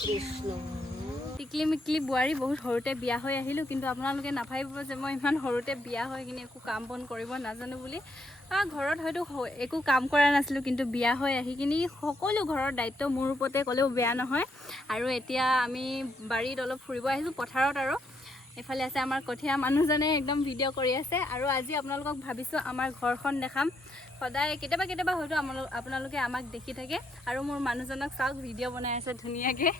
কৃষ্ণ টিকলি মিকলি বোৱাৰী বহুত সৰুতে বিয়া হৈ আহিলোঁ, কিন্তু আপোনালোকে নাভাবিব যে মই ইমান সৰুতে বিয়া হৈ কিনে একো কাম বন কৰিব নাজানো বুলি। ঘৰত হয়তো একো কাম কৰা নাছিলোঁ, কিন্তু বিয়া হৈ আহি কিনি সকলো ঘৰৰ দায়িত্ব মোৰ ওপৰতে ক'লেও বেয়া নহয়। আৰু এতিয়া আমি বাৰীত অলপ ফুৰিব আহিছোঁ, পথাৰত। আৰু এইফালে আছে আমাৰ কঠীয়া মানুহজনে একদম ভিডিঅ' কৰি আছে। আৰু আজি আপোনালোকক ভাবিছোঁ আমাৰ ঘৰখন দেখাম। সদায় কেতিয়াবা হয়তো আপোনালোকে আমাক দেখি থাকে। আৰু মোৰ মানুহজনক চাওক ভিডিঅ' বনাই আছে ধুনীয়াকৈ।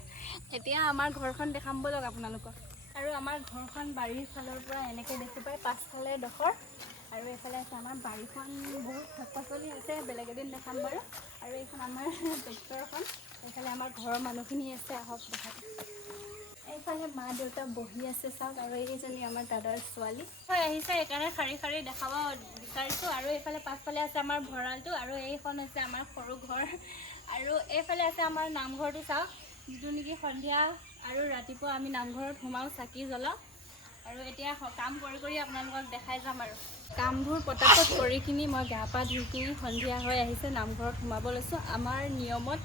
এতিয়া আমাৰ ঘৰখন দেখাম বলক আপোনালোকক। আৰু আমাৰ ঘৰখন বাৰীৰ ফালৰ পৰা এনেকৈ দেখি পায়, পাছফালে ডখৰ। আৰু এইফালে আছে আমাৰ বাৰীখন, বহুত শাক পাচলি আছে, বেলেগ এদিন দেখাম বাৰু। আৰু এইখন আমাৰ ট্ৰেক্টৰখন। এইফালে আমাৰ ঘৰৰ মানুহখিনি আছে, আহক দেখাম। এইফালে মা দেউতা বহি আছে চাওক, আৰু এইজনী আমাৰ দাদাৰ ছোৱালী হৈ আহিছে, সেইকাৰণে শাৰী শাৰী দেখাব বিচাৰিছোঁ। আৰু এইফালে পাছফালে আছে আমাৰ ভঁৰালটো, আৰু এইখন হৈছে আমাৰ সৰু ঘৰ। আৰু এইফালে আছে আমাৰ নামঘৰটো চাওক, যিটো নেকি সন্ধিয়া আৰু ৰাতিপুৱা আমি নামঘৰত সোমাওঁ, চাকি জ্বলাওঁ। আৰু এতিয়া কাম কৰি আপোনালোকক দেখাই যাম। আৰু কামবোৰ পটাপট কৰি কিনি মই গা পা ধুই কিনি সন্ধিয়া হৈ আহিছে, নামঘৰত সোমাব লৈছোঁ। আমাৰ নিয়মত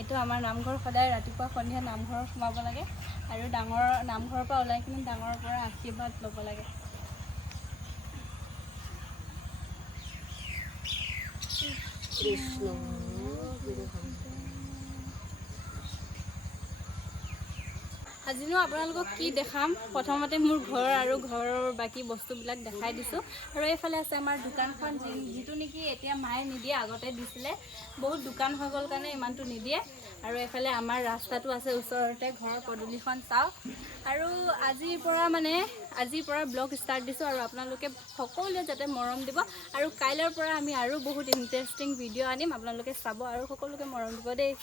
এইটো আমাৰ নামঘৰ সদায় ৰাতিপুৱা সন্ধিয়া নামঘৰত সোমাব লাগে। আৰু ডাঙৰৰ নামঘৰৰ পৰা ওলাই কিনি ডাঙৰৰ পৰা আশীৰ্বাদ ল'ব লাগে। কৃষ্ণ আজিনো আপোনালোকক কি দেখাম, প্ৰথমতে মোৰ ঘৰ আৰু ঘৰৰ বাকী বস্তুবিলাক দেখাই দিছোঁ। আৰু এইফালে আছে আমাৰ দোকানখন, যিটো নেকি এতিয়া মায়ে নিদিয়ে, আগতে দিছিলে। বহুত দোকান হৈ গ'ল কাৰণে ইমানটো নিদিয়ে। আৰু এইফালে আমাৰ ৰাস্তাটো আছে ওচৰতে, ঘৰৰ পদূলিখন চাওক। আৰু আজিৰ পৰা ব্লগ ষ্টাৰ্ট দিছোঁ, আৰু আপোনালোকে সকলোৱে যাতে মৰম দিব। আৰু কাইলৈৰ পৰা আমি আৰু বহুত ইণ্টাৰেষ্টিং ভিডিঅ' আনিম, আপোনালোকে চাব আৰু সকলোকে মৰম দিব দেই।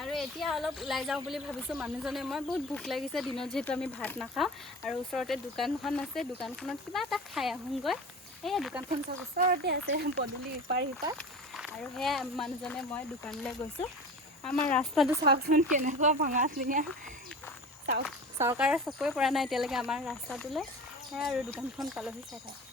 আৰু এতিয়া অলপ ওলাই যাওঁ বুলি ভাবিছোঁ, মানুহজনে মই বহুত ভোক লাগিছে, দিনত যিহেতু আমি ভাত নাখাওঁ। আৰু ওচৰতে দোকানখন আছে, দোকানখনত কিবা এটা খাই আহোঁগৈ। সেয়া দোকানখন চাওক, ওচৰতে আছে, পদূলি ইপাৰ সিপাৰ। আৰু সেয়া মানুহজনে মই দোকানলৈ গৈছোঁ। আমাৰ ৰাস্তাটো চাওকচোন কেনেকুৱা ভঙা চিঙা, চাওক চৰকাৰে চকুৱে পৰা নাই এতিয়ালৈকে আমাৰ ৰাস্তাটোলৈ। সেয়া আৰু দোকানখন পালোহি চাই থাকক।